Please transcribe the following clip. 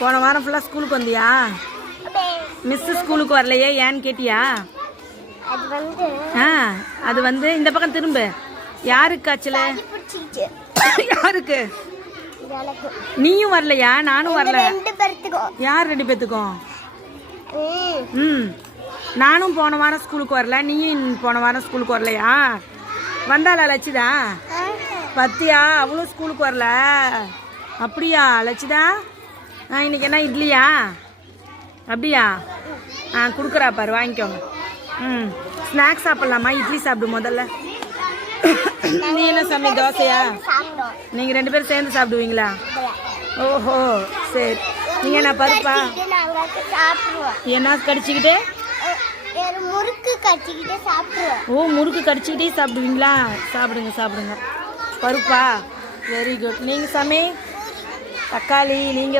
போன வாரம் ஃபுல்லாக ஸ்கூலுக்கு வந்தியா? மிஸ் ஸ்கூலுக்கு வரலையே, ஏன்னு கேட்டியா? அது வந்து இந்த பக்கம் திரும்ப. யாருக்கு காய்ச்சல்? யாருக்கு? நீயும் வரலையா? நானும் வரல. யார் 2 பேத்துக்கும்? நானும் போன வாரம் ஸ்கூலுக்கு வரல, நீயும் போன வாரம் ஸ்கூலுக்கு வரலையா? வந்தாளா லட்சிதா? பத்தியா, அவளும் ஸ்கூலுக்கு வரல. அப்படியா லட்சிதா? இன்னைக்கு என்ன இட்லியா? அப்படியா? கொடுக்குறா பாரு, வாங்கிக்கோங்க. ஸ்நாக்ஸ் சாப்பிட்லாமா? இட்லி சாப்பிடு முதல்ல. நீ என்ன சாமி, தோசையா? நீங்கள் 2 பேரும் சேர்ந்து சாப்பிடுவீங்களா? ஓஹோ சரி. நீங்கள் என்ன பருப்பா? என்ன கடிச்சிக்கிட்டே? ஓ, முறுக்கு கடிச்சிக்கிட்டே சாப்பிடுவீங்களா? சாப்பிடுங்க சாப்பிடுங்க. பருப்பா? Very good. நீங்கள் சாமி? தக்காளி? நீங்கள்